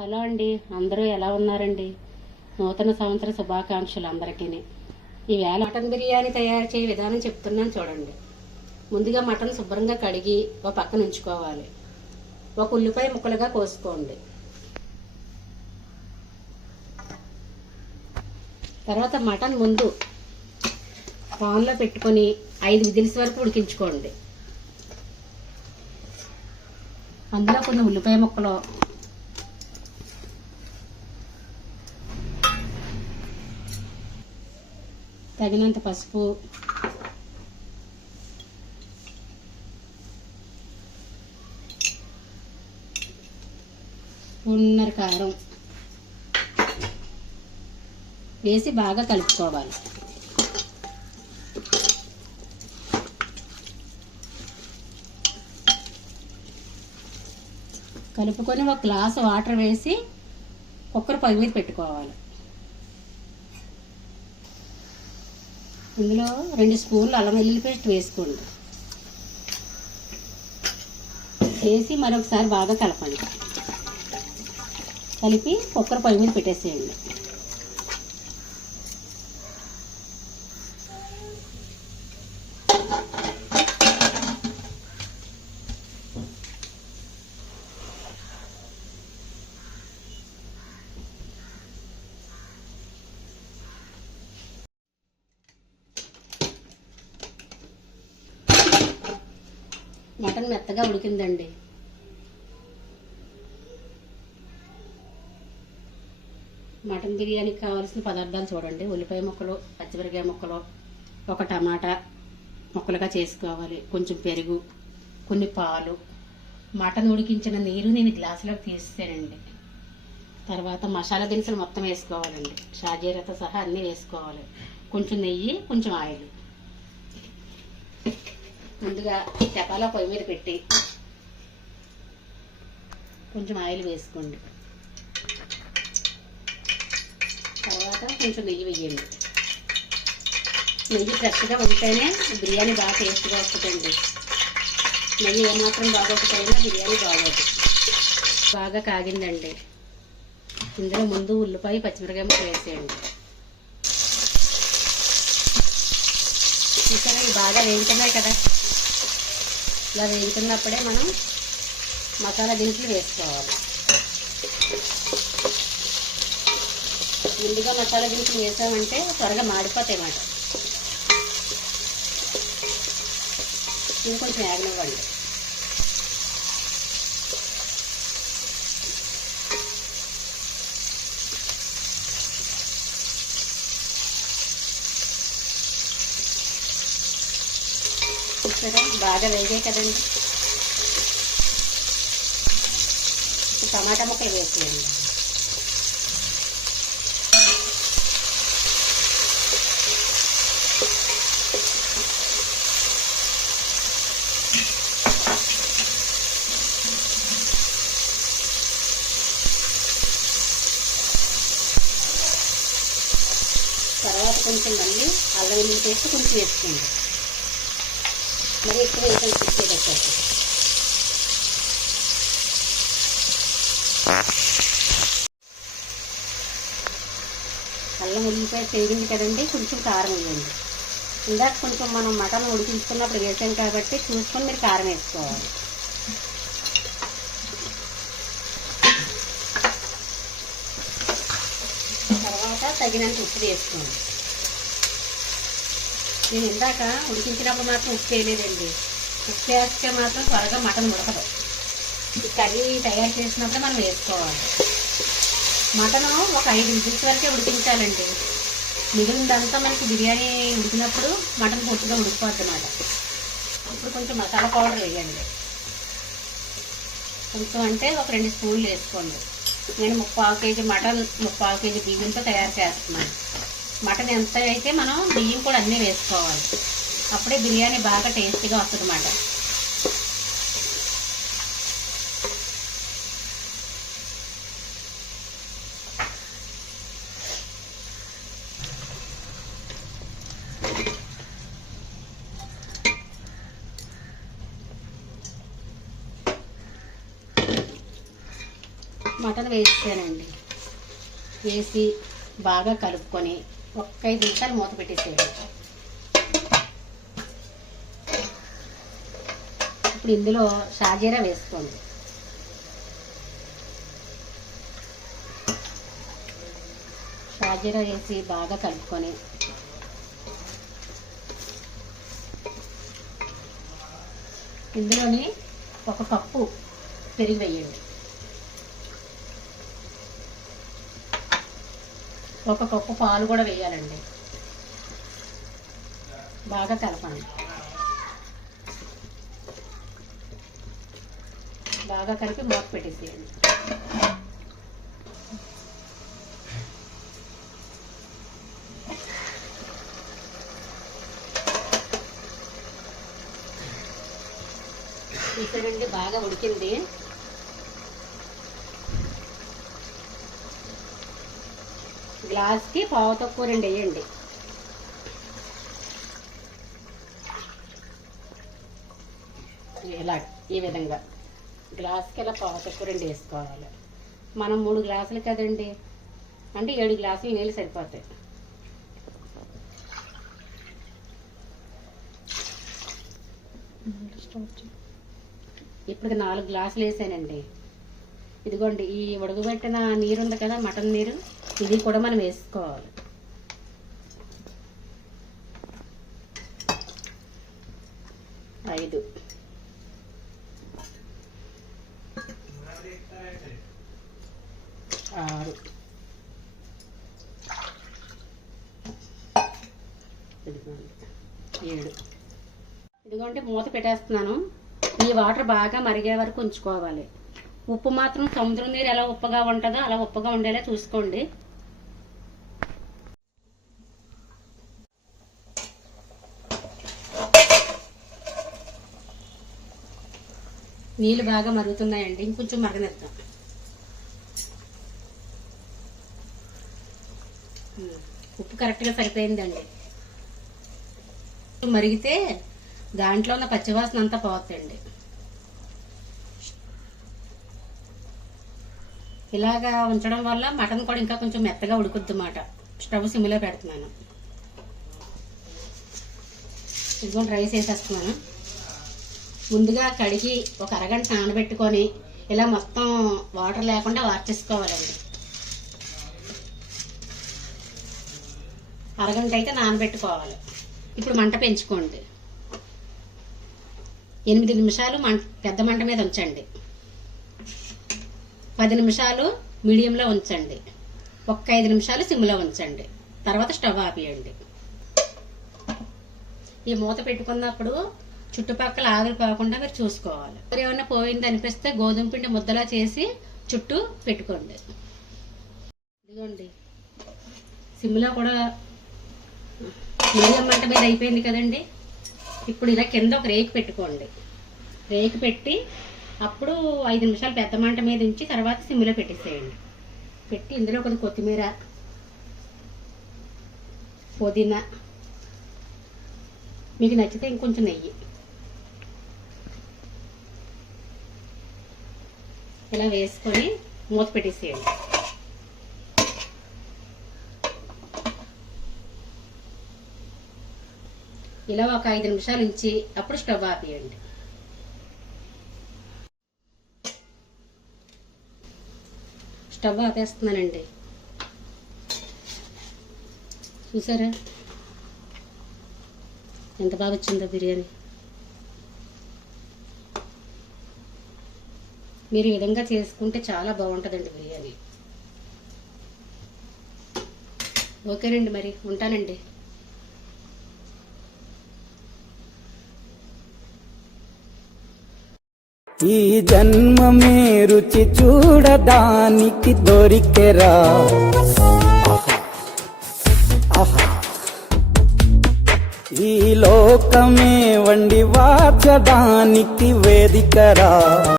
Hello అండి, అందరూ ఎలా ఉన్నారండి? నూతన సంవత్సర శుభాకాంక్షలు అందరికీ. ఈవేళ మటన్ బిర్యానీ తయారు చేయ విధానం చెప్తున్నాను చూడండి. ముందుగా మటన్ శుభ్రంగా కడిగి ఒక పక్కన ఉంచుకోవాలి. ఒక ఉల్లిపాయ ముక్కలుగా కోసుకోండి. తర్వాత మటన్ ముందు పాన్లో పెట్టుకొని 5 విజిల్స్ వరకు ఉడికించుకోండి. అందులో కొన్ని ఉల్లిపాయ ముక్కలు, తగినంత పసుపు, స్పూన్నర కారం వేసి బాగా కలుపుకోవాలి. కలుపుకొని ఒక గ్లాసు వాటర్ వేసి కుక్కర్ పొయ్యి మీద పెట్టుకోవాలి. ఇందులో 2 స్పూన్లు అల్లం వెల్లుల్లి పేస్ట్ వేసుకోండి. వేసి మరొకసారి బాగా కలపండి. కలిపి కుక్కర్ పొయ్యి మీద పెట్టేసేయండి. మటన్ మెత్తగా ఉడికిందండి. మటన్ బిర్యానీకి కావాల్సిన పదార్థాలు చూడండి. ఉల్లిపాయ ముక్కలు, పచ్చిమిరపకాయ ముక్కలు, ఒక టమాటా ముక్కలుగా చేసుకోవాలి, కొంచెం పెరుగు, కొన్ని పాలు, మటన్ ఉడికించిన నీరు నేను గ్లాసులోకి తీసేసానండి. తర్వాత మసాలా దినుసులు మొత్తం వేసుకోవాలండి. షాజీరాతో సహా అన్నీ వేసుకోవాలి. కొంచెం నెయ్యి, కొంచెం ఆయిల్. ముందుగా చపాలా పొయ్యి మీద పెట్టి కొంచెం ఆయిల్ వేసుకోండి. తర్వాత కొంచెం నెయ్యి వేయండి. నెయ్యి ఫ్రెష్గా ఉంటేనే బిర్యానీ బాగా టేస్ట్గా వస్తుందండి. నెయ్యి ఏమాత్రం బాగోకపోయినా బిర్యానీ బాగోదు. బాగా కాగిందండి. ఇందులో ముందు ఉల్లిపాయ, పచ్చిమిరపకాయ ముక్కలు వేసేయండి. ఇంకా ఇవి బాగా వేయించున్నాయి కదా, ఇలా వేయించున్నప్పుడే మనం మసాలా దినుసులు వేసుకోవాలి. ముందుగా మసాలా దినుసులు వేసామంటే త్వరగా మాడిపోతాయి అన్నమాట. ఇది కొంచెం వేగనివ్వండి. సరే, బాగా వేగాయి కదండి. టమాటా ముక్కలు వేసేయండి. తర్వాత కొంచెం మళ్ళీ అల్లం వెల్లుల్లి పేస్ట్ కొంచెం వేసుకోండి. మరి ఎక్కువ వేసాను వచ్చేటట్టు. అల్లం ఉల్లిపాయ వేగింది కదండి, కొంచెం కారం వేయండి. ఇందాక కొంచెం మనం మటన్ ఉడికించుకున్నప్పుడు వేసాం కాబట్టి చూసుకొని మీరు కారం వేసుకోవాలి. తర్వాత తగినంత ఉప్పు వేసుకోండి. నేను ఇందాక ఉడికించినప్పుడు మాత్రం ఉప్పు వేయలేదండి. ఉప్పు వేస్తే మాత్రం త్వరగా మటన్ ఉడకదు. ఈ కర్రీ తయారు చేసినప్పుడు మనం వేసుకోవాలి. మటను ఒక 5 విజిల్స్ వరకే ఉడికించాలండి. మిగిలినంతా మనకి బిర్యానీ ఉడికినప్పుడు మటన్ పూర్తిగా ఉడికిపోద్ది అన్నమాట. ఇప్పుడు కొంచెం మసాలా పౌడర్ వేయండి. కొంచెం అంటే ఒక 2 స్పూన్లు వేసుకోండి. నేను 3/4 కేజీ మటన్ 3/4 కేజీ బియ్యంతో తయారు చేస్తున్నాను. మటన్ ఎంత అయితే మనం బియ్యం కూడా అన్నీ వేసుకోవాలి. అప్పుడే బిర్యానీ బాగా టేస్టీగా వస్తుంది అన్నమాట. మటన్ వేసానండి. వేసి బాగా కలుపుకొని ఒక 5 నిమిషాలు మూత పెట్టేసేయండి. ఇప్పుడు ఇందులో షాజీరా వేసుకోండి. షాజీరా వేసి బాగా కలుపుకొని ఇందులోని 1 కప్పు పెరుగు వేయండి. 1 కప్పు పాలు కూడా వేయాలండి. బాగా కలపండి. బాగా కలిపి మూత పెట్టేసేయండి. చూసారండి, బాగా ఉడికింది. గ్లాస్కి పావు తక్కువ 2 వేయండి. ఇలా ఈ విధంగా గ్లాస్కి ఇలా పావు తక్కువ 2 వేసుకోవాలి. మనం 3 గ్లాసులు కదండి, అంటే 7 గ్లాసులు నీళ్ళు సరిపోతాయి. ఇప్పుడు 4 గ్లాసులు వేసానండి. ఇదిగోండి, ఈ ఉడకబెట్టిన నీరు ఉంది కదా, మటన్ నీరు, ఇది కూడా మనం వేసుకోవాలి. ఐదు 6 7. ఇదిగోండి, మూత పెట్టేస్తున్నాను. ఈ వాటర్ బాగా మరిగే వరకు ఉంచుకోవాలి. ఉప్పు మాత్రం సముద్రం నీరు ఎలా ఉప్పగా ఉంటుందో అలా ఉప్పగా ఉండేలా చూసుకోండి. నీళ్ళు బాగా మరుగుతున్నాయండి, ఇంకొంచెం మరగనిద్దాం. ఉప్పు కరెక్ట్గా సరిపోయిందండి. మరిగితే దాంట్లో ఉన్న పచ్చివాసన అంతా పోతుందండి. ఇలాగా ఉంచడం వల్ల మటన్ కూడా ఇంకా కొంచెం మెత్తగా ఉడుకుద్ది అన్నమాట. స్టవ్ సిమ్లో పెడుతున్నాను. ఇదిగోండి, రైస్ వేసేస్తున్నాను. ముందుగా కడిగి ఒక అరగంట నానబెట్టుకొని ఇలా మొత్తం వాటర్ లేకుండా వార్చేసుకోవాలండి. అరగంట అయితే నానబెట్టుకోవాలి. ఇప్పుడు మంట పెంచుకోండి. 8 నిమిషాలు పెద్ద మంట మీద ఉంచండి. 10 నిమిషాలు మీడియంలో ఉంచండి. 5 నిమిషాలు సిమ్లో ఉంచండి. తర్వాత స్టవ్ ఆపేయండి. ఈ మూత పెట్టుకున్నప్పుడు చుట్టుపక్కల ఆవిరి పోకుండా మీరు చూసుకోవాలి. ఏమన్నా పోయింది అనిపిస్తే గోధుమ పిండి ముద్దలా చేసి చుట్టూ పెట్టుకోండి. ఇదిగోండి, సిమ్లో కూడా మీడియం మంట మీద అయిపోయింది కదండి. ఇప్పుడు ఇలా కింద ఒక రేకు పెట్టుకోండి. రేకు పెట్టి అప్పుడు 5 నిమిషాలు పెద్ద మంట మీద ఉంచి తర్వాత సిమ్లో పెట్టేసేయండి. పెట్టి ఇందులో కొద్ది కొత్తిమీర, పుదీనా, మీకు నచ్చితే ఇంకొంచెం నెయ్యి ఇలా వేసుకొని మూత పెట్టేసేయండి. ఇలా ఒక 5 నిమిషాలు ఉంచి అప్పుడు స్టవ్ ఆపేయండి. స్టవ్ ఆపేస్తున్నానండి. చూసారా ఎంత బాగా వచ్చిందో బిర్యానీ. మీరు ఈ విధంగా చేసుకుంటే చాలా బాగుంటుందండి బిర్యానీ. ఓకేనండి, మరి ఉంటానండి. ఈ జన్మమే రుచి చూడడానికి దొరికెరా. ఈ లోకమే వండి వాచడానికి వేదికరా.